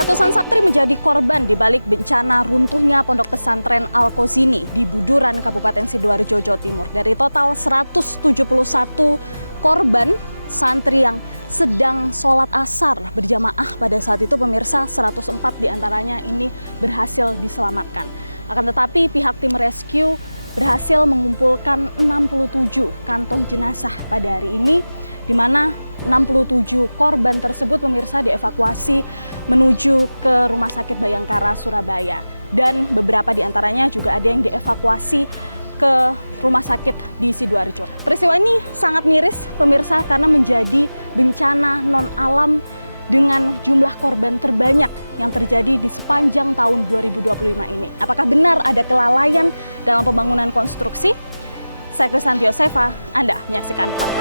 Ratusan santri menjadi korban di balik bencana runtuhnya Pondok Pesantren Al-Qazini di Buduran, Kabupaten Sidoarjo, Jawa Timur. Dari total 171 korban santri yang sedang sholat asar berjamaah pada saat itu, pemirsa, 104 diantaranya ini berhasil diselamatkan. Akan tetapi pihak tim rescue berhasil mengumpulkan 67 kantong jenazah pada hari ini, di mana 67 korban tersebut, pemirsa, dievakuasi menuju ke Rumah Sakit Bayangkara, Surabaya. Dan beberapa di antaranya juga ada yang dievakuasi ke rumah sakit di Sidoarjo. Peristiwa ini sangat miris, pemirsa, karena menjadi bencana non-alam dengan jumlah korban terbanyak yang terjadi di sepanjang tahun 2025 ini. Apakah benar ada kelalaian dalam pembangunan konstruksi? Saya Krisanti Yosefa, Anda menyaksikan fakta.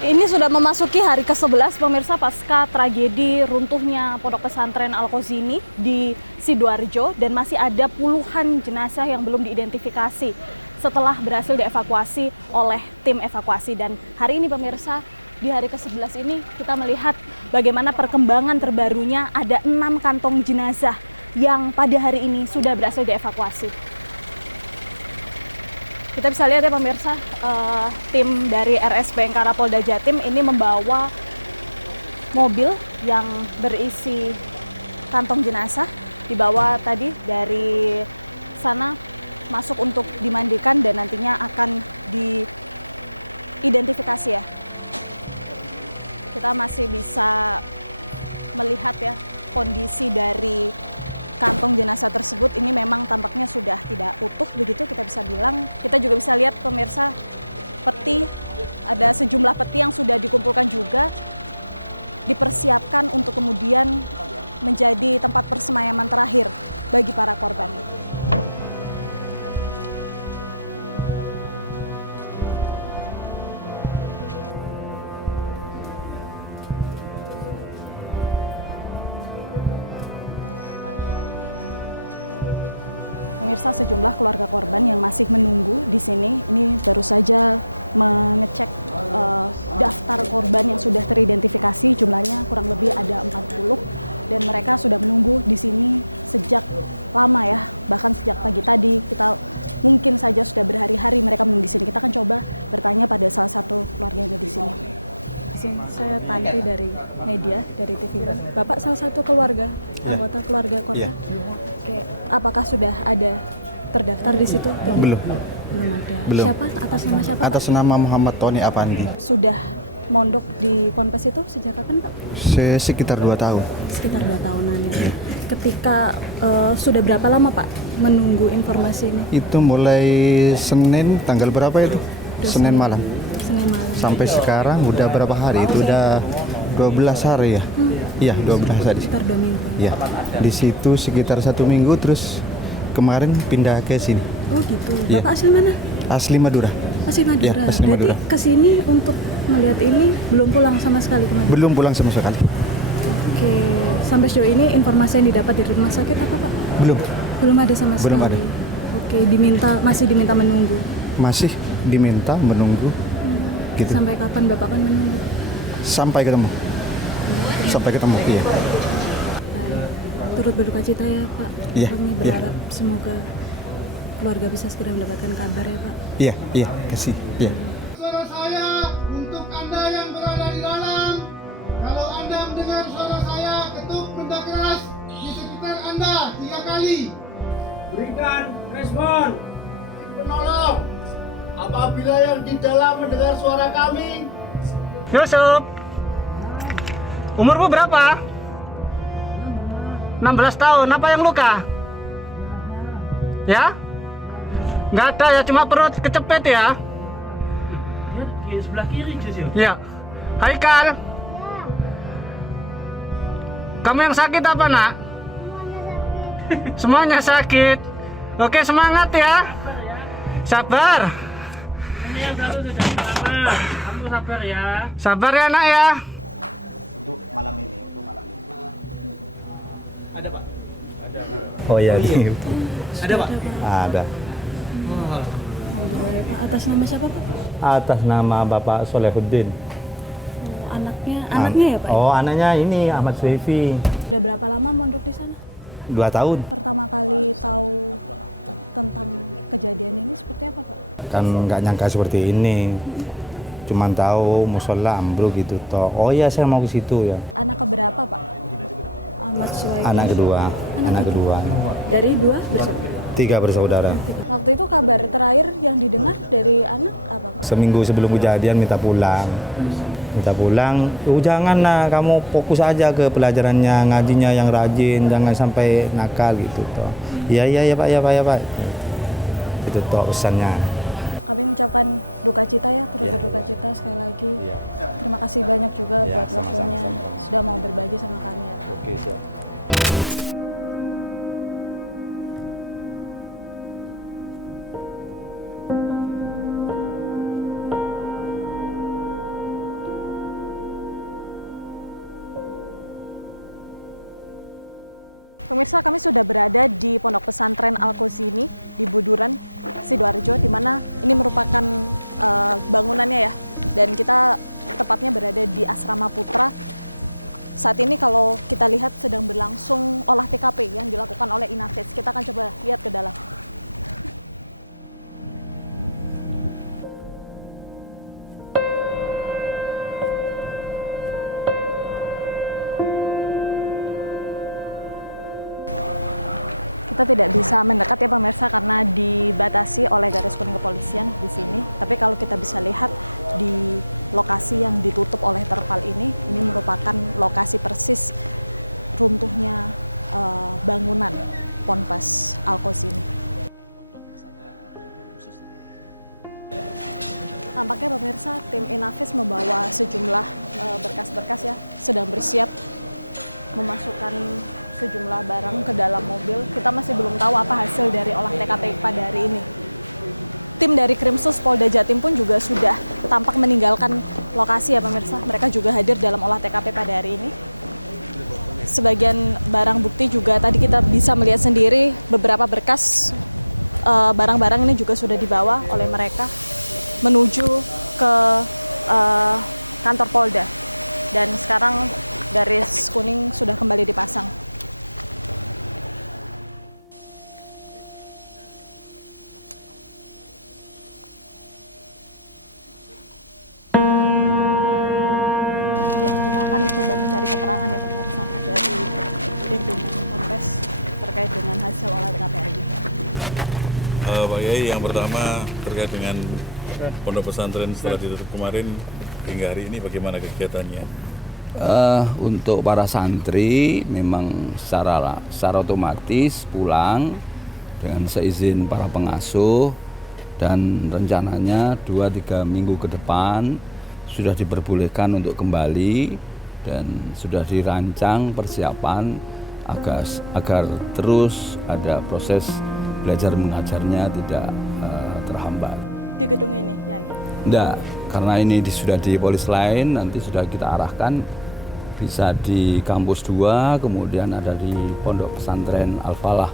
Ini sudah memasuki hari ke-11, pemirsa, pasca tragedi runtuhnya Pondok Pesantren Al-Qazini di Sidoarjo, dan masih ada puluhan jenazah yang belum diidentifikasi setelah berhasil dievakuasi oleh tim evakuasi. Dan hari ini, pemirsa, di hari ke-11 ini kita melihat bagaimana perkembangan terbarunya, ada 6 kantong jenazah yang pada hari ini sudah berhasil dievakuasi. Kita bisa lihat ya, pemirsa, tim dari RS Bayangkara Polda Jatim ini membawa mobil yang berisi kantong jenazah, dibawa tadi dari sana masuk untuk dimandikan dan nantinya akan diidentifikasi ya. Kita masih bisa melihat ya kondisi dari kantong jenazah tersebut. Ini memang tampaknya sudah tidak utuh begitu, kita bisa bilang. Kita juga bisa lihat, pemirsa, peti, ada sejumlah peti yang sudah dikumpulkan juga, dipersiapkan untuk kemudian menjadi tempat persemayaman terakhir bagi para korban. Pemirsa, sejumlah keluarga korban yang masih menunggu di sini, ini baru saja mengecek daftar korban yang sudah teridentifikasi, jumlahnya kurang lebih ada 40, dan mereka sudah menunggu di sini sejak lama ya, bahkan sejak pagi tadi. Kita mungkin saja sudah berhari-hari mereka menunggu di sini. Kita akan coba bertanya pada salah satu keluarga yang ada di sini. Di sini saya Tanti dari media, dari TV. Bapak salah satu keluarga, anggota keluarga korban. Oke, apakah sudah ada terdaftar di situ? Belum. Belum ada. Belum. Siapa? Atas nama siapa? Atas nama Muhammad Tony Apandi. Sudah mondok di Ponpes itu sejak kapan, Pak? Sekitar 2 tahun. Sekitar 2 tahunan ya. Ketika sudah berapa lama, Pak, menunggu informasi ini? Itu mulai Senin, tanggal berapa itu? Senin malam. Senin malam. Sampai sekarang udah berapa hari? Itu udah 12 hari ya? Iya, 12 hari. Sekitar 2 minggu. Iya. Di situ sekitar 1 minggu, terus kemarin pindah ke sini. Oh gitu. Iya. Bapak asli mana? Asli Madura. Asli Madura. Iya, asli Madura. Berarti kesini untuk melihat ini belum pulang sama sekali ke Madura? Belum pulang sama sekali. Oke. Sampai sejauh ini informasi yang didapat dari rumah sakit apa, Pak? Belum. Belum ada sama sekali? Belum ada. Oke, masih diminta menunggu? Masih diminta menunggu. Gitu. Sampai kapan Bapak akan menunggu? Sampai ketemu. Sampai ketemu, iya. Turut berduka cita ya, Pak. Iya, Kami berharap semoga keluarga bisa segera mendapatkan kabar ya, Pak. Iya, kasih. Iya. Suara saya untuk Anda yang berada di dalam. Kalau Anda mendengar suara saya, ketuk benda keras di sekitar Anda 3 kali. Berikan respon. Penolong. Apabila yang di dalam mendengar suara kami, Yusuf, umurmu berapa? 16 tahun. Apa yang luka? Ya? Nggak ada ya, cuma perut kecepet ya? Di sebelah kiri, Jus. Ya. Haikal. Kamu yang sakit apa, Nak? Semuanya sakit. Oke, semangat ya. Sabar. Ini yang satu sudah selamat. Kamu sabar ya. Sabar ya, Nak ya. Untuk malam ini. Ada, Pak? Oh iya, ini. Ada Pak? Ada. Alhamdulillah, Pak. Atas nama siapa, Pak? Atas nama Bapak Solehuddin. Oh, anaknya ya, Pak? Oh, anaknya ini Ahmad Suefi. Udah berapa lama mondok di sana? 2 tahun. Pertama kali tahu tentang kejadian ini seperti apa, Pak? Kan nggak nyangka seperti ini. Cuman tahu musola ambruk gitu toh. Oh iya, saya mau ke situ ya. Anak keberapa, Pak? Ahmad Suwaifi. Anak kedua. Anak kedua. Dari 2 bersaudara? 3 bersaudara. Waktu itu kabar terakhir yang didengar dari anak apa, Pak? Seminggu sebelum kejadian minta pulang. Jangan lah, kamu fokus aja ke pelajarannya, ngajinya yang rajin, jangan sampai nakal gitu toh. Iya Pak, ya Pak. Itu toh pesannya. Kami mengucapkan duka cita ya, turut berduka cita sekali lagi. Terima kasih banyak juga buat waktunya sudah mau berbagi sama kami ya. Oke, siap. Pemirsa, kami sudah berada di Pondok Pesantren Al-Qazini di Buduran, Sidoarjo, di mana ini merupakan bangunannya ya. Dan kita tepatnya berada di Asrama Putra. Saat ini kalau kita lihat sedang berlangsung olah TKP yang dilakukan oleh Inavis. Kita akan coba lihat ke dalam. Kita tidak bisa mendekat ya pemirsa karena dibatasi oleh garis kuning kepolisian di sini. Tapi kalau kita bisa lihat di lokasi yang ditutup oleh terpal ini merupakan lokasi persis runtuhnya bangunan Ponpes Al-Qazini. Tampaknya pemirsa tim Inavis membawa sejumlah berkas-berkas ya, sedang bersiap memasukkan sejumlah barang ke dalam mobil. Kita masih belum tahu apa hasil dari olah TKP pada hari ini. Tim dari Krimsus Polda Jatim pun juga sudah tampak meninggalkan lokasi ya pemirsa. Mereka juga hadir dalam olah TKP pada hari ini. Sebagian barang bukti juga tadi kita bisa melihat sendiri beberapa berkas barang-barang ini juga sudah dibawa oleh mereka menuju ke kantor Polda. Dan sekarang garis kuning sudah kembali dipasang. Coba mencari keterangan ya pemirsa dari pimpinan Ponpes terkait dengan hasil olah TKP hari ini. Pak Yai, yang pertama terkait dengan pondok pesantren setelah ditutup kemarin hingga hari ini bagaimana kegiatannya? Untuk para santri memang secara otomatis pulang dengan seizin para pengasuh dan rencananya 2-3 minggu ke depan sudah diperbolehkan untuk kembali. Dan sudah dirancang persiapan agar terus ada proses belajar mengajarnya tidak terhambat. Di gedung ini, Yai? Enggak, karena ini sudah di polis lain, nanti sudah kita arahkan bisa di kampus 2, kemudian ada di Pondok Pesantren Al-Falah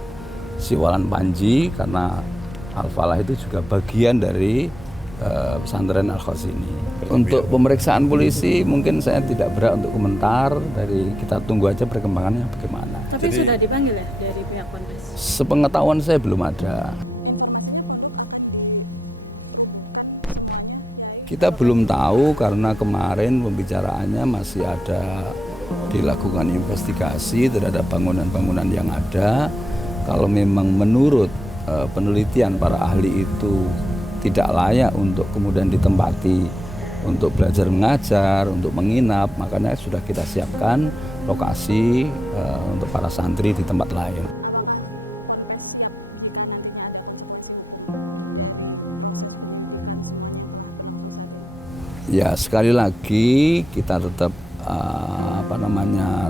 Siwalan Panji, karena Al-Falah itu juga bagian dari pesantren Al-Qazini. Untuk pemeriksaan polisi mungkin saya tidak berhak untuk komentar, dari kita tunggu aja perkembangannya bagaimana. Tapi sudah dipanggil ya dari pihak Ponpes? Sepengetahuan saya belum ada. Informasinya pondok akan dirubuhkan semuanya, Yai? Kita belum tahu karena kemarin pembicaraannya masih ada dilakukan investigasi terhadap bangunan-bangunan yang ada. Kalau memang menurut penelitian para ahli itu tidak layak untuk kemudian ditempati untuk belajar mengajar, untuk menginap, makanya sudah kita siapkan lokasi untuk para santri di tempat lain. Apakah Ponpes siap jika nantinya ada konsekuensi hukum dari proses penyelidikan semuanya yang telah berlangsung saat ini? Ya, sekali lagi kita tetap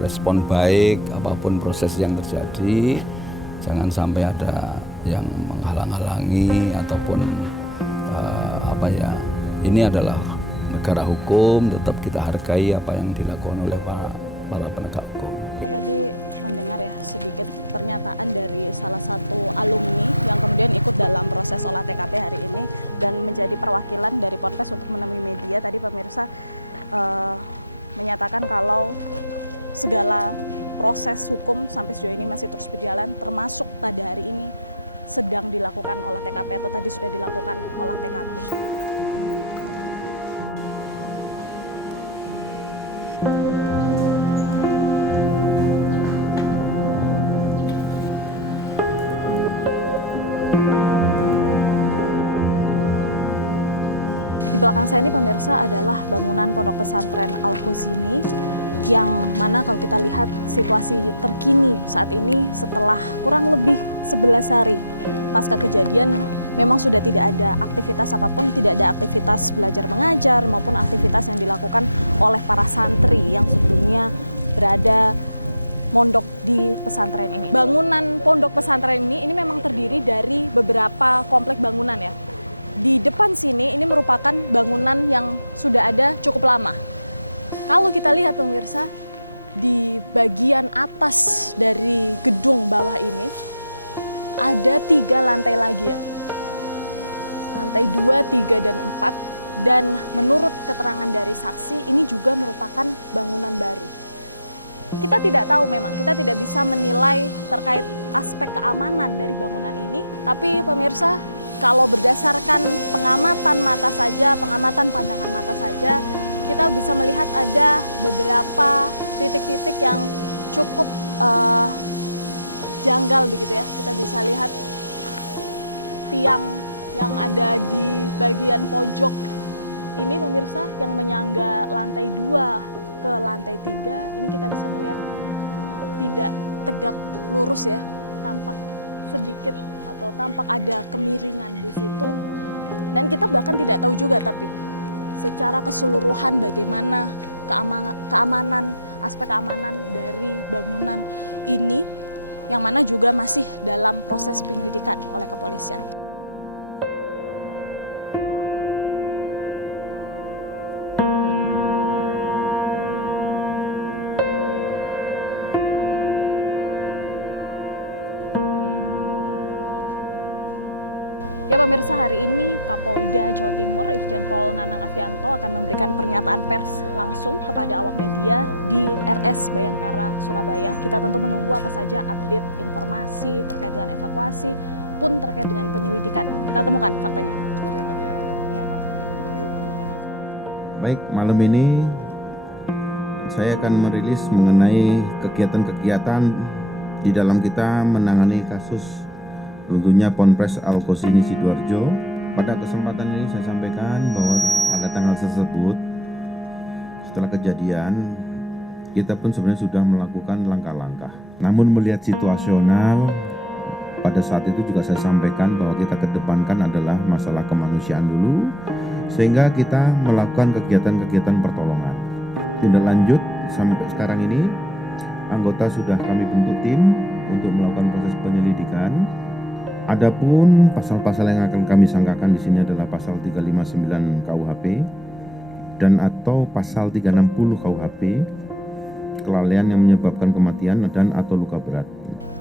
respon baik apapun proses yang terjadi, jangan sampai ada yang menghalang-halangi ataupun ini adalah negara hukum, tetap kita hargai apa yang dilakukan oleh para penegak hukum. Tadi mendengar ya ya sedikit pernyataan dari salah satu alumni yang kemudian ikut dalam proses olah TKP hari ini dan menjadi perwakilan dari Ponpes untuk menemui media. Tadi pemirsa menyatakan kalau segala proses hukum sampai sejauh ini masih terus berjalan, termasuk pada hari ini sedang dilakukan olah TKP atau tadi sudah dilakukan olah TKP. Di belakang saya ini pemirsa adalah bangunan Pondok Pesantren Al-Qazini yang mana kalau kita lihat situasi terkini saat ini setelah kurang lebih 11 hari pasca kejadian memang sudah tidak ada aktivitas apapun, tidak ada aktivitas belajar mengajar maupun aktivitas yang dilakukan oleh para santri yang sebelumnya berada mondok di pesantren ini. Bangunan Pondok Pesantren ini memang terdiri dari beberapa komplek bangunan ya. Di depan sini ini merupakan bangunan yang sudah ada cukup lama. Kalau kita lihat pemirsa, di bagian atas dari gedung bawah ini ada 3 lantai lagi ya. Lantai 2, 3, dan 4. Dan menurut keterangan dari saksi ini juga merupakan bangunan baru. Kita tidak tahu memang, kita tidak bisa menilai terkait aspek keamanan dari bangunan ini. Tapi pemirsa, kalau berdasarkan pengamatan mata saja, pengamatan pandangan mata saja, kita bisa melihat ada beberapa titik-titik yang cukup janggal begitu ya. Kita bisa lihat tiang yang ada di bagian pojok ini pemirsa yang menyangga lantai 2 ke lantai 3. Ini kita bisa melihat tidak tegak lurus ya, tampak sedikit atau tampak ada kemiringan di situ. Dan kita bahkan tidak tahu juga tapi secara keseluruhan bagaimana keamanan, aspek keamanan dari bangunan ini yang mana juga masih dalam proses penyelidikan oleh kepolisian. Ya pemirsa, hari ini Kapolda Jawa Timur Irjen Pol Nanang Afianto akan memberikan pernyataan pers langsung kepada awak media di RS Bayangkara, Surabaya. Kita tentu menunggu apa saja update informasi terkait dengan evakuasi pun terkait dengan penyelidikan. Kita temukan faktanya. Ya, Pak. Baik, malam ini saya akan merilis mengenai kegiatan-kegiatan di dalam kita menangani kasus runtuhnya Ponpes Al-Qazini Sidoarjo. Pada kesempatan ini saya sampaikan bahwa pada tanggal tersebut setelah kejadian kita pun sebenarnya sudah melakukan langkah-langkah. Namun melihat situasional pada saat itu juga saya sampaikan bahwa kita kedepankan adalah masalah kemanusiaan dulu, sehingga kita melakukan kegiatan-kegiatan pertolongan. Tindak lanjut sampai sekarang ini anggota sudah kami bentuk tim untuk melakukan proses penyelidikan. Adapun pasal-pasal yang akan kami sangkakan di sini adalah pasal 359 KUHP dan atau pasal 360 KUHP, kelalaian yang menyebabkan kematian dan atau luka berat.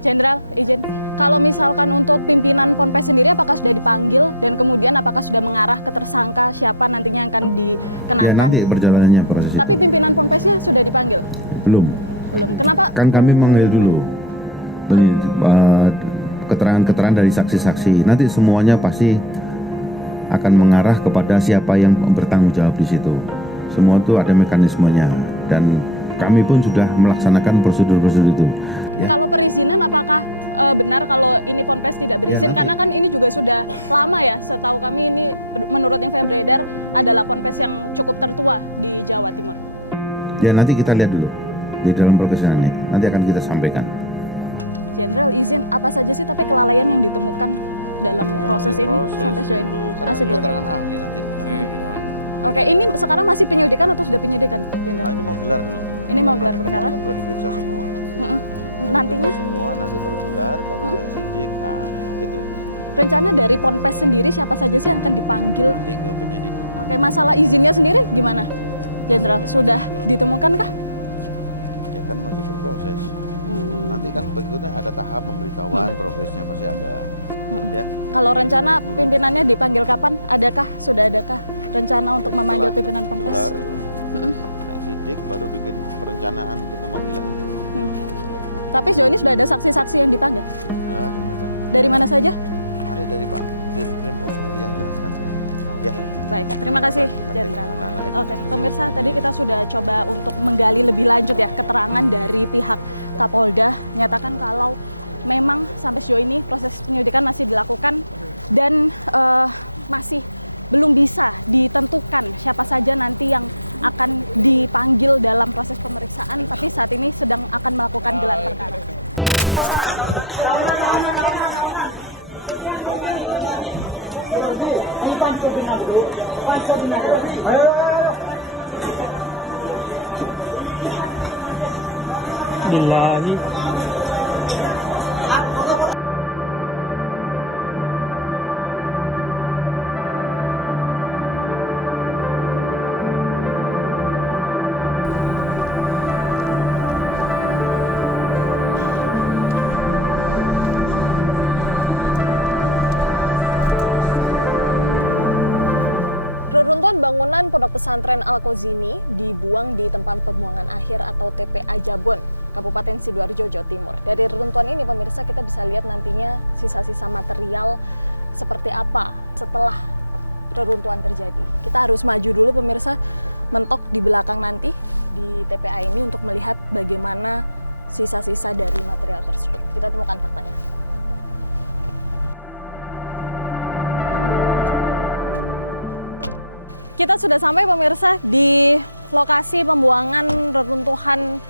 Jenderal, izin, kalau misalkan untuk pimpinan Ponpes sendiri apakah sudah dipanggil dan kemudian apakah sudah mengarah ke tersangka siapa nantinya yang akan dikenakan? Ya nanti perjalanannya proses itu. Tapi pimpinan Ponpesnya sudah dipanggil? Belum. Kenapa? Kan kami mengambil dulu keterangan-keterangan dari saksi-saksi. Nanti semuanya pasti akan mengarah kepada siapa yang bertanggung jawab di situ. Semua itu ada mekanismenya dan kami pun sudah melaksanakan prosedur-prosedur itu. Ya. Kalau perizinan apakah benar kalau ini Ponpes tidak berizin? Ya, karena kan ini juga sudah lama ya. Setahu kami ini menurut info yang beredar adalah Ponpes yang cukup tertua di Jawa Timur. Ya nanti kita lihat dulu di dalam prosesnya ini. Nanti akan kita sampaikan. Jenderal, izin apa saja sih tapi kelalaian yang ditemukan dalam proses ini sampai sejauh ini? Masih belum. ahli nanti. Oke, ini sekarang masih penyelidikan atau sudah penyelidikan, Jenderal? Ini mau gelar dulu. Ini mau gelar perkara? Sudah diperiksa semua. Nantinya? Semua nanti baru gelar, baru naik sidik. Nah, itu. Rencana dari Ponpes sendiri siapa saja sih yang akan dipanggil? Nanti ke penyidik. Oke, masalah izinnya sendiri gimana, Jenderal? Sudah ditemukan kah? Ya kan masih berproses. Nanti nanti kan berikutnya ada tahap pemberitahuan, progresnya pasti ada. Ya. Kalau rencana pimpinannya dipanggil kapan? Sudah adakah rencana untuk memanggil pimpinan Ponpes? Gelar, naik sidik baru bikin perencanaan untuk pemanggilan. Tapi sejauh ini sudah ada saksi-saksi yang dipanggil? Sudah. Dari mana saja? Ini dari Pak Dirkrim nanti yang jelaskan. Ya. Baik, terima kasih Jenderal. Oke, pemirsa, tadi kita sudah coba untuk menggali lebih lanjut ya keterangan dari pihak Kapolda, menyatakan kalau memang sampai sejauh ini proses penyelidikan masih dilakukan dan masih belum bisa ditentukan siapa saja nanti yang akan dipanggil dalam proses pemeriksaan, tapi saat ini sedang akan melakukan gelar perkara. Billahi. Reruntuhan bangunan Pondok Pesantren Al-Qazini dibuang di tempat pembuangan akhir atau TPA Jabon, Kabupaten Sidoarjo, Jawa Timur. Dari reruntuhan ini pemirsa kita bisa lihat nantinya sisa-sisa material seperti apa setelah reruntuhan terjadi. Kita harus maju dulu pemirsa, mentok di belakang nanti di TPA ini untuk melihat bagaimana sisa-sisa dari material tersebut. Kita temukan faktanya. Kita sudah sampai pemirsa di lokasi pembuangan reruntuhan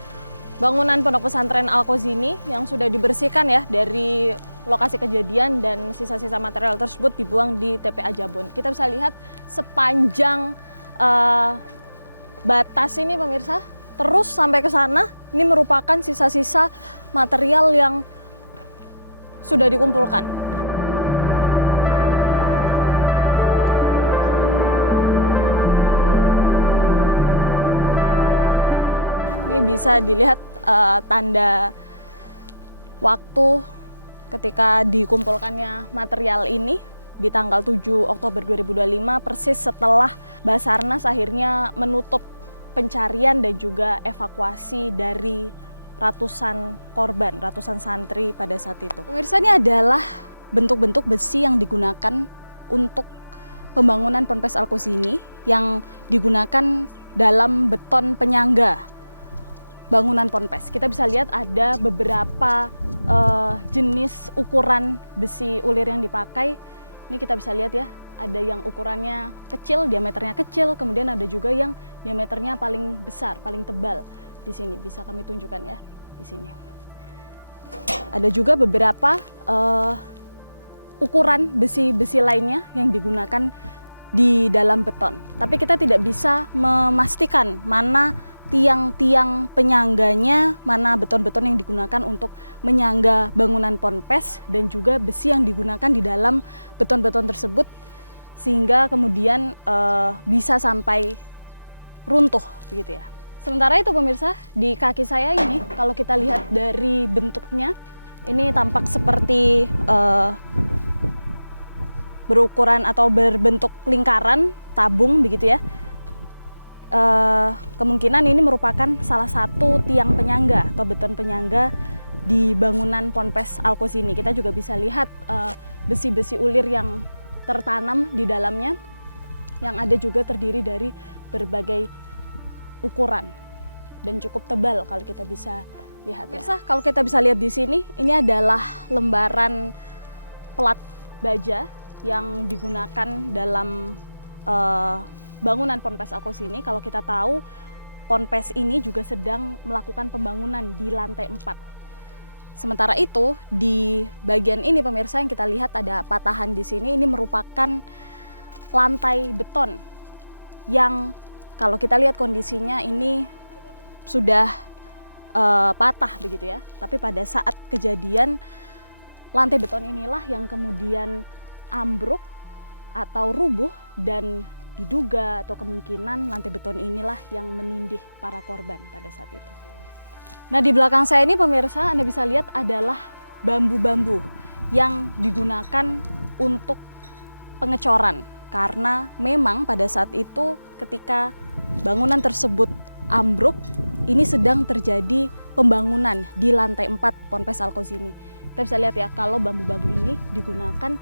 bangunan Pondok Pesantren Al-Qazini yang sudah dibersihkan ya dari lokasi kejadian dan sisa-sisa material tersebut dibuang di TPA Jabon. Kita bisa lihat sepanjang batas ini pemirsa, terus sampai ke sana, ini merupakan sisa-sisa material yang sudah dikumpulkan. Ini bisa dilihat tanda waktu ketika dikumpulkannya material ini di tanggal 7 Oktober 2025, persis setelah Basarnas akhirnya menutup pencarian dan juga evakuasi dari ratusan korban, ratusan santri pada saat itu. Pemirsa, ini adalah bentuk-bentuk besi yang digunakan untuk pembangunan Ponpes Al-Qazini yang digunakan dalam beton penyangga bangunan Ponpes. Kita bisa lihat ada beberapa jenis ukuran besi ulir yang dipakai. Ini kita bisa lihat ya, ada yang ukurannya kecil, diameternya kecil, kemudian ada juga yang diameternya paling besar, paling tebal. Di sini bisa kami tunjukkan ya, di sini. Ada juga beberapa ukuran besi-besi lainnya yang digunakan di dalam beton. Tapi kita tidak bisa memastikan mana tiang-tiang penyangganya, mana beton-beton yang digunakan untuk menyangga bangunan Ponpes dan juga besi yang digunakan di dalam beton-beton tersebut sehingga kemudian bisa sampai runtuh begitu ya. Sementara itu pemirsa, di kaki saya ini kalau kita lihat dari bentuknya ini tampak seperti berukuran atau berbentuk lingkaran tabung begitu ya. Kemungkinan ini merupakan salah satu tiang penyangga atau beton penyangga di bangunan Ponpes Al-Qazini. Kita juga bisa lihat besi-besi ulir yang tertanam di dalamnya, yang ada juga terdiri dari berbagai ukuran dan cukup tebal kalau kita bisa lihat. Ya. Kalau kita bisa lihat di sini, ini adalah lembaran plat baja yang digunakan dalam bangunan Ponpes Al-Qazini. Kalau kita tahu, Ponpes ini juga sedang melakukan pembangunan di lantai 4. Sementara itu, di bagian ini pemirsa yang kita lihat ada patahan di sini, ini merupakan lantai beton yang kalau kita lihat kondisinya ini sudah patah begitu ya. Tapi pada saat kejadian, lantai beton inilah yang kemudian ambruk atau rubuh dan diduga atau kemungkinan lantai beton inilah yang menindih para korban pada saat itu. Nah, di belakang saya ini pemirsa, Anda bisa lihat adalah bambu-bambu yang digunakan untuk pengecoran. Karena memang pada saat itu ketika bangunan tersebut ambruk, ini sedang terjadi pembangunan di lantai 4 Ponpes Al-Qazini. Kita bisa lihat ya, kalau bambu-bambu ini digunakan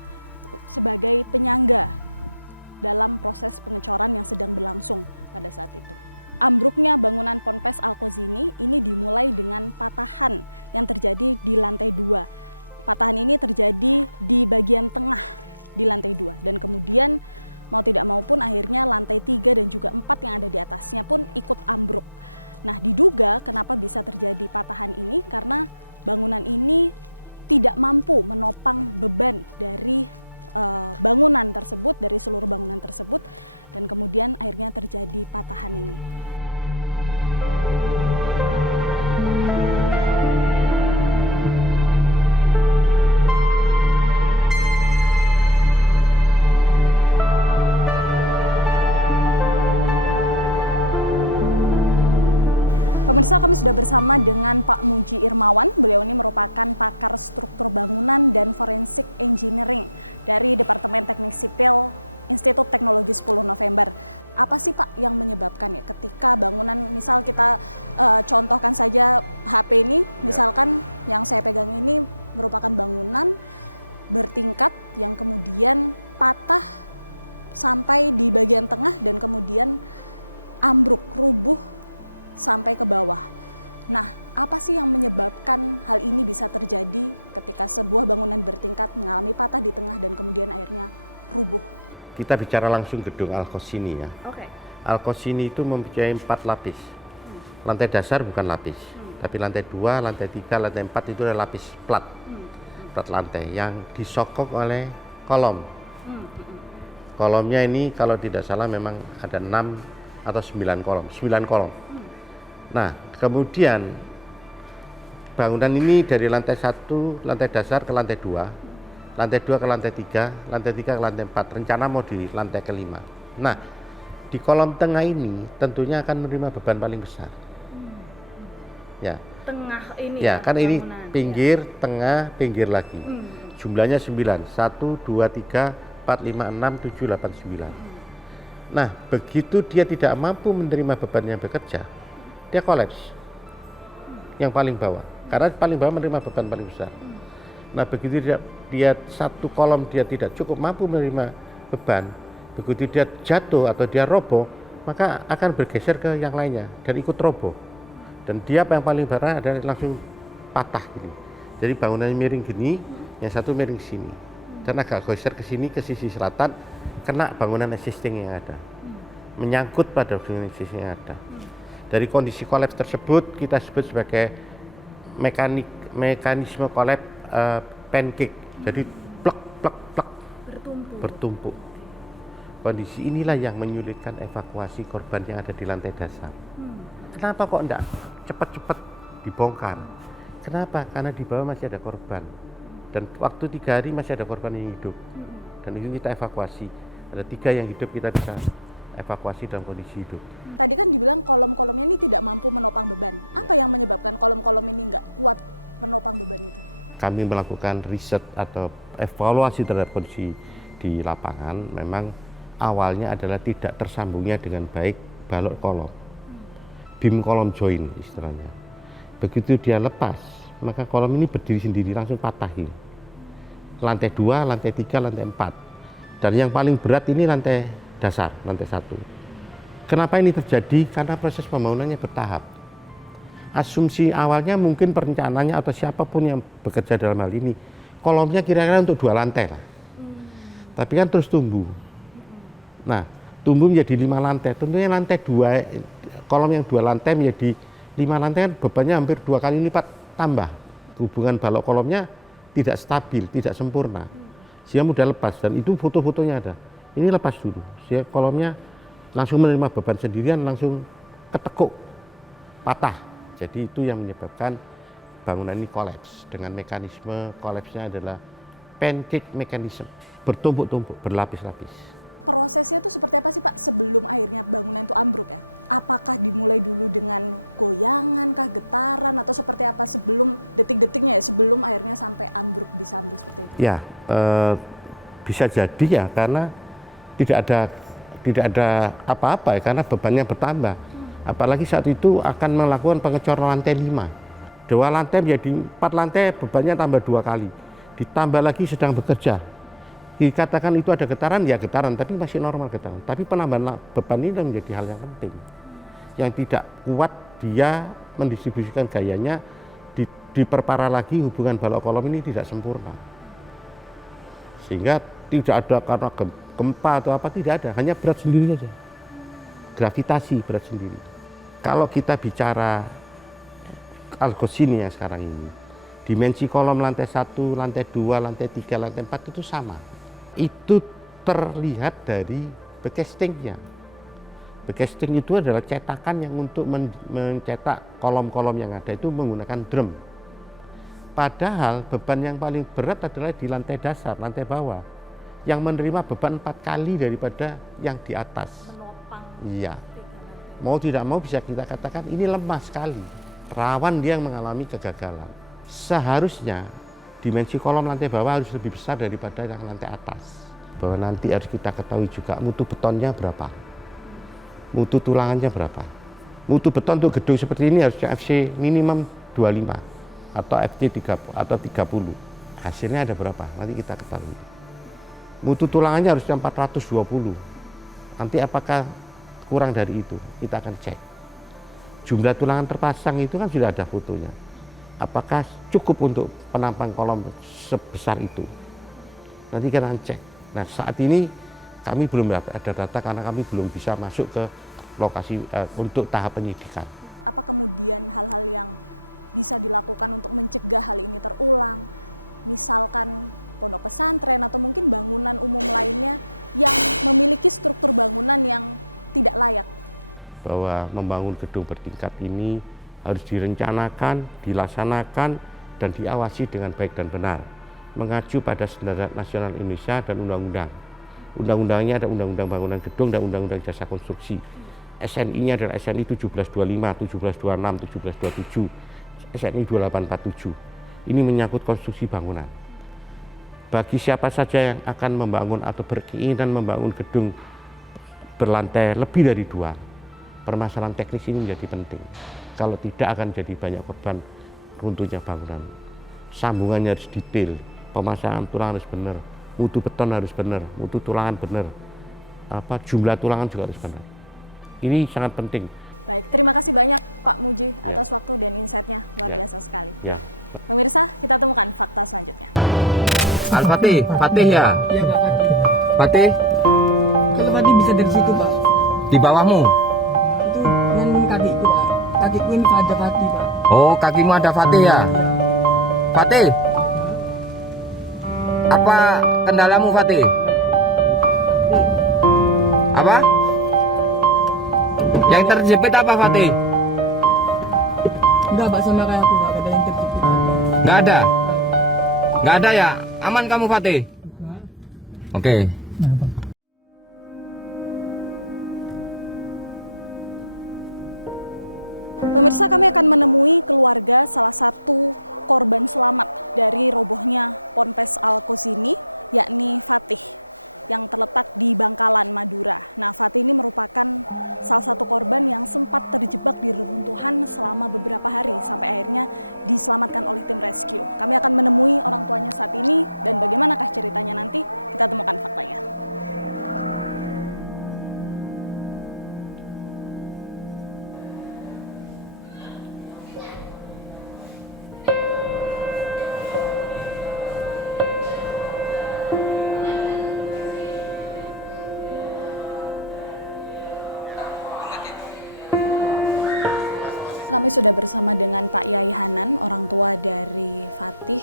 sebagai penyangga dalam proses pengecoran yang sedang berlangsung pada saat itu. Ambruknya bangunan Ponpes Al-Qazini ini dimulai dengan patahan yang terjadi di lantai 2. Patahan ini terjadi di bagian tengah di lantai 2 dan kemudian mau tidak mau pun akhirnya lantai 3 dan juga 4 yang ada di atasnya pun ikut ambruk. Nah, diduga kenapa bisa terjadi patahan ini karena bangunan ini tidak mampu menopang beban dari bangunan tersebut, dari seluruh bangunan tersebut, dan kemudian akhirnya terjadi patahan ini. Pemirsa, kami sudah bersama dengan Pak Muji Irmawan. Beliau ini merupakan pakar struktur bangunan dan forensik engineering dari Departemen Teknik Sipil Institut Teknologi 10 November. Apa sih Pak yang menyebabkan ya ketika bangunan, misal kita contohkan saja HP ini, misalkan yang saya pegang ini merupakan bangunan bertingkat yang kemudian patah sampai di bagian tengah dan kemudian ambruk, rubuh sampai ke bawah. Nah, apa sih yang menyebabkan hal ini bisa terjadi ketika sebuah bangunan bertingkat mengalami patah di tengah dan kemudian akhirnya rubuh? Kita bicara langsung gedung Al-Qazini ya. Oke. Al-Qazini itu mempunyai 4 lapis. Lantai dasar bukan lapis, tapi lantai 2, lantai 3, lantai 4 itu adalah lapis plat. Plat lantai yang disokong oleh kolom. Kolomnya ini kalau tidak salah memang ada 6 atau 9 kolom, 9 kolom. Nah, kemudian bangunan ini dari lantai 1, lantai dasar ke lantai 2, lantai 2 ke lantai 3, lantai 3 ke lantai 4, rencana mau di lantai ke-5. Nah, di kolom tengah ini tentunya akan menerima beban paling besar. Ya. Tengah ini ya, kan ini bangunan, pinggir, ya. Tengah, pinggir lagi. Jumlahnya 9, 1, 2, 3, 4, 5, 6, 7, 8, 9. Nah, begitu dia tidak mampu menerima beban yang bekerja, dia kolaps yang paling bawah, karena paling bawah menerima beban paling besar. Nah, begitu dia satu kolom dia tidak cukup mampu menerima beban, begitu dia jatuh atau dia roboh, maka akan bergeser ke yang lainnya dan ikut roboh. Dan dia yang paling parah adalah langsung patah gini. Jadi bangunannya miring gini, yang satu miring sini dan agak geser ke sini, ke sisi selatan, kena bangunan existing yang ada, menyangkut pada bangunan existing yang ada. Dari kondisi kolaps tersebut kita sebut sebagai mekanisme kolaps pancake. Jadi plek bertumpuk. Kondisi inilah yang menyulitkan evakuasi korban yang ada di lantai dasar. Kenapa kok enggak cepat-cepat dibongkar? Kenapa? Karena di bawah masih ada korban. Dan waktu 3 hari masih ada korban yang hidup. Dan itu kita evakuasi. Ada 3 yang hidup, kita bisa evakuasi dalam kondisi hidup. Tadi kan dibilang kolom-kolomnya ini tidak mampu menopang beban. Apa yang menyebabkan kolom-kolom ini nggak kuat menopang beban itu? Kami melakukan riset atau evaluasi terhadap kondisi di lapangan. Memang awalnya adalah tidak tersambungnya dengan baik balok kolom, beam kolom join istilahnya. Begitu dia lepas, maka kolom ini berdiri sendiri, langsung patahin. Lantai 2, lantai 3, lantai 4. Dan yang paling berat ini lantai dasar, lantai 1. Kenapa ini terjadi? Karena proses pembangunannya bertahap. Asumsi awalnya mungkin perencanaannya atau siapapun yang bekerja dalam hal ini, kolomnya kira-kira untuk 2 lantai lah. Tapi kan terus tumbuh. Nah, tumbuh menjadi 5 lantai. Tentunya lantai 2, kolom yang 2 lantai menjadi 5 lantai kan bebannya hampir 2 kali lipat tambah. Hubungan balok kolomnya tidak stabil, tidak sempurna. Sehingga mudah lepas, dan itu foto-fotonya ada. Ini lepas dulu, sehingga kolomnya langsung menerima beban sendirian, langsung ketekuk, patah. Jadi itu yang menyebabkan bangunan ini kolaps. Dengan mekanisme kolapsnya adalah pancake mechanism, bertumpuk-tumpuk, berlapis-lapis. prosesnya itu seperti apa sih Pak sebelum akhirnya bangunan itu ambruk ya? Apakah dimulai dulu dengan goyangan, kah getaran, atau seperti apa sebelum detik-detiknya ya, sebelum akhirnya sampai ambruk, bisa ambruk seperti itu? Ya, bisa jadi ya, karena tidak ada apa-apa ya, karena bebannya bertambah. Apalagi saat itu akan melakukan pengecoran lantai 5. 2 lantai menjadi 4 lantai, bebannya tambah 2 kali. Ditambah lagi sedang bekerja. Dikatakan itu ada getaran, ya getaran, tapi masih normal getaran. Tapi penambahan beban ini menjadi hal yang penting. Yang tidak kuat, dia mendistribusikan gayanya, diperparah lagi hubungan balok kolom ini tidak sempurna. Sehingga tidak ada karena gempa atau apa, tidak ada, hanya berat sendiri saja. Gravitasi berat sendiri. Kalau kita bicara Al-Ghazini yang sekarang ini, dimensi kolom lantai 1, lantai 2, lantai 3, lantai 4 itu sama. Itu terlihat dari backcastingnya. Backcasting itu adalah cetakan yang untuk mencetak kolom-kolom yang ada itu menggunakan drum. Padahal beban yang paling berat adalah di lantai dasar, lantai bawah, yang menerima beban 4 kali daripada yang di atas. Iya. Mau tidak mau bisa kita katakan ini lemah sekali. Rawan dia mengalami kegagalan. Seharusnya dimensi kolom lantai bawah harus lebih besar daripada yang lantai atas. Bahwa nanti harus kita ketahui juga mutu betonnya berapa, mutu tulangannya berapa. Mutu beton untuk gedung seperti ini harusnya FC minimum 25 atau FC 30 atau 30. Hasilnya ada berapa? Nanti kita ketahui. Mutu tulangannya harusnya 420. Nanti apakah kurang dari itu? Kita akan cek. Jumlah tulangan terpasang itu kan sudah ada fotonya. Apakah cukup untuk penampang kolom sebesar itu? Nanti kita akan cek. Nah, saat ini kami belum ada data karena kami belum bisa masuk ke lokasi untuk tahap penyidikan. Apa kemudian hal-hal yang bisa dilakukan untuk mencegah hal ini terulang? Misalkan pondok pesantren atau mungkin bangunan umum lainnya yang memiliki struktur bangunan yang tidak layak. Bahwa membangun gedung bertingkat ini harus direncanakan, dilaksanakan, dan diawasi dengan baik dan benar. Mengacu pada standar nasional Indonesia dan undang-undang. Undang-undangnya ada Undang-Undang Bangunan Gedung dan Undang-Undang Jasa Konstruksi. SNI-nya adalah SNI 1725, 1726, 1727, SNI 2847. Ini menyangkut konstruksi bangunan. Bagi siapa saja yang akan membangun atau berkeinginan membangun gedung berlantai lebih dari 2, permasalahan teknis ini menjadi penting. Kalau tidak akan jadi banyak korban runtuhnya bangunan. Sambungannya harus detail, pemasangan tulang harus benar, mutu beton harus benar, mutu tulangan benar, jumlah tulangan juga harus benar. Ini sangat penting. Baik, terima kasih banyak Pak Muji atas waktu dan insight-nya, luar biasa sekali. Pemirsa, kita temukan fakta selanjutnya. Al-Fatih, Fatih ya? Iya Pak Fatih. Fatih? Kalau Fatih bisa dari situ Pak. Di bawahmu? Itu dengan kakiku Pak. Kakiku ini ada Fatih Pak. Oh, kakimu ada Fatih ya? Fatih? Apa kendalamu Fatih? Apa? Yang terjepit apa Fatih? Enggak Pak, sama kayak aku Pak, ada yang terjepit. Nggak ada? Nggak ada ya? Aman kamu Fatih? Oke. Pemirsa, kami akan menemui keluarga salah satu korban selamat dari robohnya Ponpes Al-Ghazini, yakni Fatih, yang terletak di Bangkalan, Madura. Nah, Fatih ini merupakan salah satu korban yang sempat terjebak di reruntuhan selama beberapa hari sampai akhirnya diselamatkan oleh tim rescue. Kami akan menemui orang tuanya saat ini dan bagaimanakah ceritanya nanti, kita temukan faktanya. Kami sudah bersama dengan Pak Yai Hanan, orang tua dari Fatih,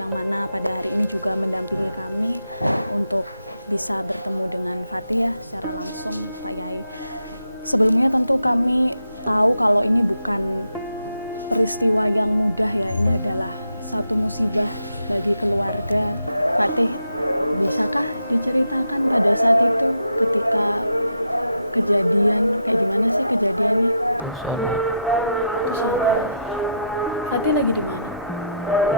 yang mana pada hari ini juga mendampingi kami untuk bisa bertemu dengan Fatih ya secara langsung, Pak Yai. Sebelumnya tentu kami tahu kalau ini bukan peristiwa yang mudah ya, ini adalah satu musibah bagi keluarga. Fatih, Bisakah diceritakan pada saat itu ketika kejadian kayak gimana sih kejadiannya? Itu sholat. Fatih lagi di mana?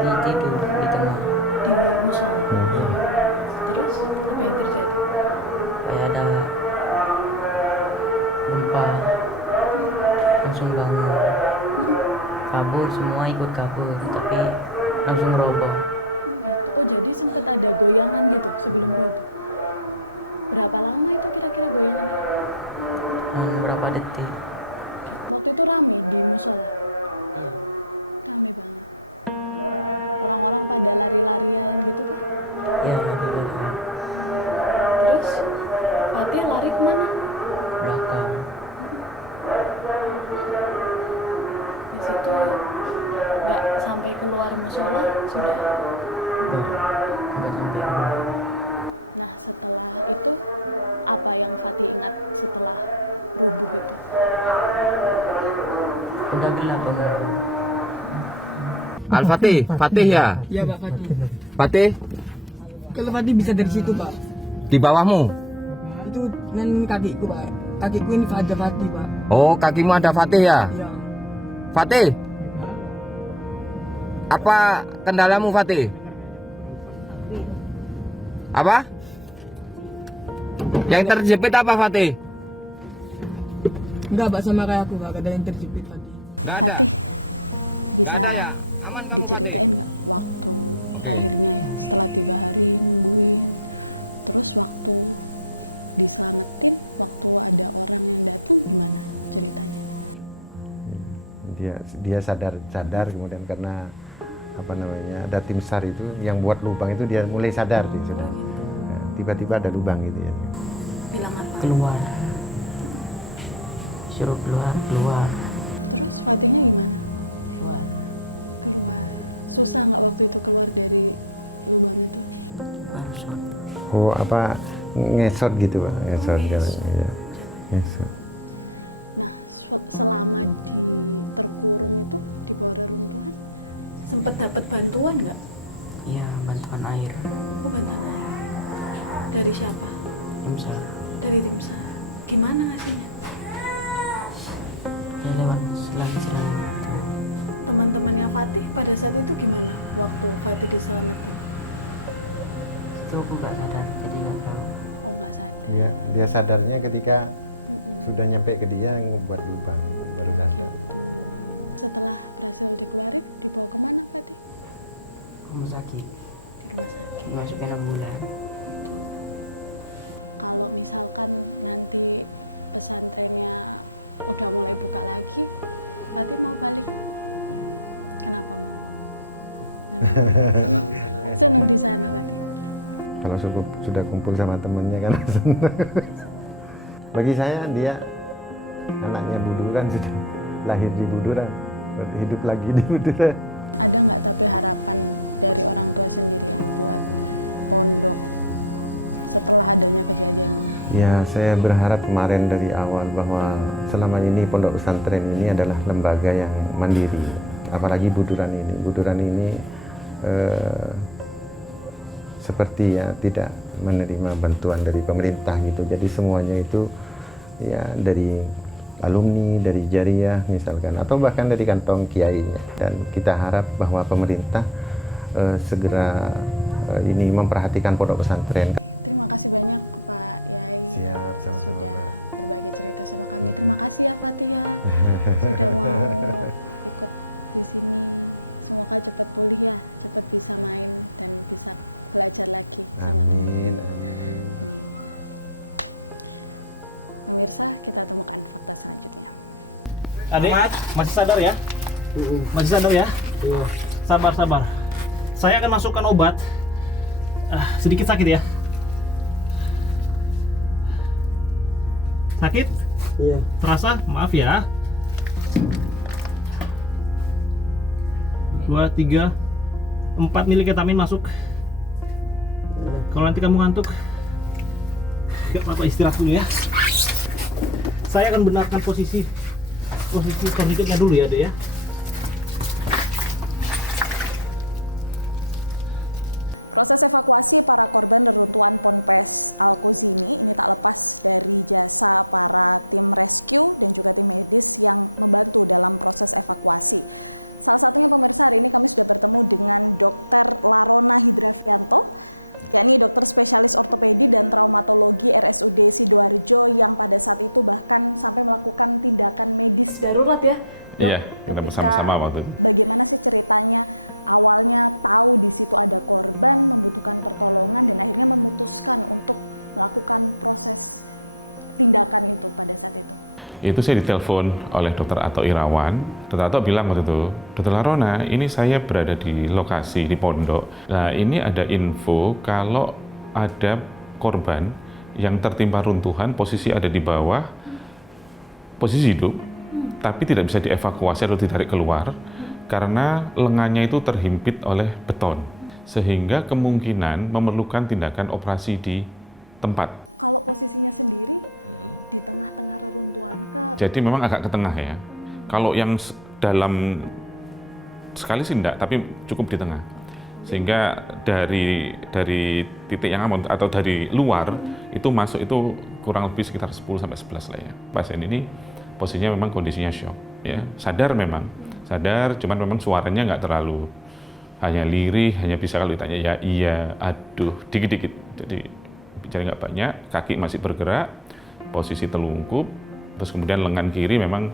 Di tidur di tengah. Di musola. Iya. Terus apa yang terjadi? Kayak ada gempa. Langsung bangun. Kabur semua ikut kabur, tapi langsung roboh. Gitu. Oh jadi sempat ada goyangan gitu sebelum roboh. Berapa lama itu kira-kira goyangannya? Dan berapa detik? Waktu itu rame di musola. Rame banget. Orang-orang pada lari-larian gitu kah? Ya lari-lari. Terus Fatih lari kemana? Belakang. Di situ nggak sampai keluar musola sudah. Nggak sampai keluar. Nah setelah itu apa yang Fatih ingat setelah rubuh itu? Udah gelap banget. Al-Fatih, Fatih ya? Iya Pak Fatih. Fatih? Kalau Fatih bisa dari situ Pak. Di bawahmu? Itu dengan kakiku Pak. Kakiku ini ada Fatih Pak. Oh, kakimu ada Fatih ya? Iya. Fatih? Apa kendalamu Fatih? Apa? Yang terjepit apa Fatih? Enggak Pak, sama kayak aku Pak, ada yang terjepit Fatih. Fatih bisa diceritain nggak waktu akhirnya ya setelah 3 hari nungguin, terus waktu diselamatin, waktu ada orang yang datang gimana ceritanya? Dia sadar kemudian karena ada tim SAR itu yang buat lubang itu dia mulai sadar sudah. Tiba-tiba ada lubang gitu ya. Bilang apa? Keluar. Suruh keluar. Terus Fatihnya gimana? Keluar. Susah nggak waktu itu keluar dari lubang itu? Ngesot gitu Pak, ngesot jalannya. Ya. Ngesot. Nah, selama di terkurung itu di bawah reruntuhan sempat dapat bantuan nggak? Iya, bantuan air. Oh, bantuan air. Dari siapa? Tim SAR. Dari tim SAR. Gimana ngasihnya? Ya lewat selang-selang itu. Teman-temannya Fatih pada saat itu gimana waktu Fatih diselamatkan? Itu aku nggak sadar, jadi nggak tahu. Oh, nggak sadar. Dia sadarnya ketika sudah nyampe ke dia buat lubang baru sadar. Gitu. Setelah berhasil dikeluarin, dibawa kemana Fatih? Rumah sakit. Di rumah sakit. Masukin ambulan. Kalau misalkan nanti pesantrennya udah mulai buka lagi, Fatih mau balik? Kenapa mau? Senang di sana Fatih. Kalau sudah kumpul sama temennya kan bagi saya dia anaknya Buduran, sudah lahir di Buduran, hidup lagi di Buduran. Ada nggak tapi harapan dari orang tua sendiri buat pondok setelah adanya kejadian ini? Ya, saya berharap kemarin dari awal bahwa selama ini pondok pesantren ini adalah lembaga yang mandiri. Apalagi Buduran ini seperti ya tidak menerima bantuan dari pemerintah gitu. Jadi semuanya itu ya dari alumni, dari jariah misalkan, atau bahkan dari kantong kiainya. Dan kita harap bahwa pemerintah segera ini memperhatikan pondok pesantren. Terima kasih banyak Pak Yai. Siap, sama-sama, sudah berbagi cerita sama kami. Terima kasih ya Fatih ya sudah mau ikut di sini. Semoga cepat pulih ya, cepat bisa main dan bisa belajar lagi sama teman. Pemirsa, kita temukan fakta selanjutnya. Adik, masih sadar ya? Masih sadar ya? Iya. Sabar. Saya akan masukkan obat. Sedikit sakit ya? Sakit? Iya. Terasa? Maaf ya. 2, 3, 4 mili ketamin masuk. Kalau nanti kamu ngantuk, gak apa-apa, istirahat dulu ya. Saya akan benarkan posisi tourniquetnya dulu ya, Dek ya. Proses evakuasi para korban reruntuhan Ponpes Al-Qazini ini tak lepas dari jasa para tim rescue dan juga tim medis yang membantu dalam proses evakuasi. Salah satunya pemirsa, hari ini kami sudah bertemu dengan Dr. Larona Hidravianto, yakni dokter spesialis ortopedi dan traumatologi RSUD Sidoarjo yang pada saat itu bahkan sampai melakukan tindakan medis darurat ya, Dok? Iya, kita bersama-sama waktu itu. Bagaimana sih ceritanya? Awalnya tahu di situ ada korban, membutuhkan pertolongan dan akhirnya memutuskan untuk melakukan proses tindakan itu pada saat itu. Itu saya ditelepon oleh Dr. Ato Irawan. Dr. Ato bilang waktu itu, Dr. Larona, ini saya berada di lokasi di pondok. Nah, ini ada info kalau ada korban yang tertimpa runtuhan, posisi ada di bawah, posisi hidup, tapi tidak bisa dievakuasi atau ditarik keluar karena lengannya itu terhimpit oleh beton, sehingga kemungkinan memerlukan tindakan operasi di tempat. Kalau posisinya sendiri di tengah-tengah reruntuhan kah? Jadi memang agak ke tengah ya. Kalau yang dalam sekali sih enggak, tapi cukup di tengah. Sehingga dari titik yang aman atau dari luar itu masuk itu kurang lebih sekitar 10-11 lah ya. Pasien ini posisinya memang kondisinya shock ya. Sadar, cuman memang suaranya nggak terlalu, hanya lirih, hanya bisa kalau ditanya ya iya, aduh, dikit-dikit. Jadi bicara nggak banyak, kaki masih bergerak, posisi telungkup, terus kemudian lengan kiri memang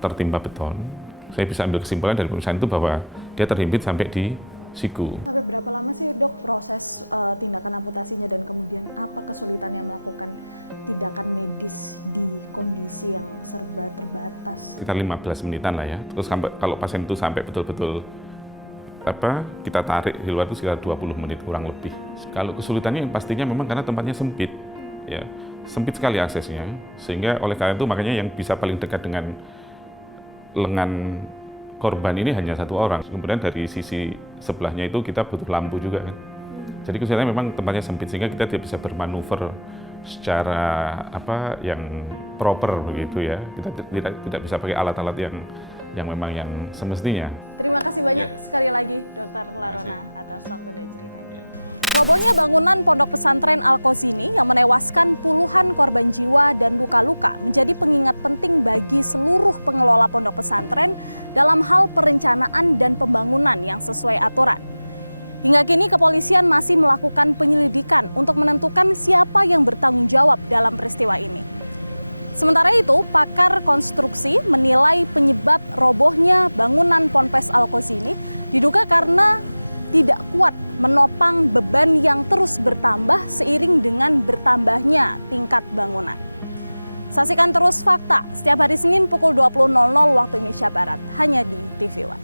tertimpa beton. Saya bisa ambil kesimpulan dari pemeriksaan itu bahwa dia terhimpit sampai di siku. Sampai berapa lama sih dok proses tindakan amputasinya dan kemudian apa kesulitannya melakukan tindakan medis di kondisi yang serba terbatas? Sekitar 15 menitan lah ya. Terus kalau pasien itu sampai betul-betul kita tarik di luar itu sekitar 20 menit kurang lebih. Kalau kesulitannya pastinya memang karena tempatnya sempit, ya sempit sekali aksesnya, sehingga oleh karena itu makanya yang bisa paling dekat dengan lengan korban ini hanya satu orang. Kemudian dari sisi sebelahnya itu kita butuh lampu juga kan. Jadi kesulitannya memang tempatnya sempit sehingga kita tidak bisa bermanuver secara yang proper begitu ya. Kita tidak bisa pakai alat-alat yang memang yang semestinya. Terima kasih banyak sekali lagi Dr. Larona atas waktu dan ceritanya. Robohnya bangunan Pondok Pesantren Al-Qazini yang menewaskan puluhan korban jiwa dan luka-luka menjadi pengingat penting bagi seluruh pengelola pondok pesantren dalam hal perencanaan dan pembangunan yang sesuai aturan. Hingga kini kepolisian masih melakukan penyelidikan untuk menentukan siapa yang bertanggung jawab dalam peristiwa ini. Sementara itu, pakar konstruksi menilai penyebab robohnya bangunan Ponpes Al-Qazini diduga karena tidak kuat menopang beban yang terus bertambah seiring dengan bertambahnya tingkat bangunan. Saksikan terus Fakta setiap hari Senin pukul 20.00 waktu Indonesia Barat hanya di TV One.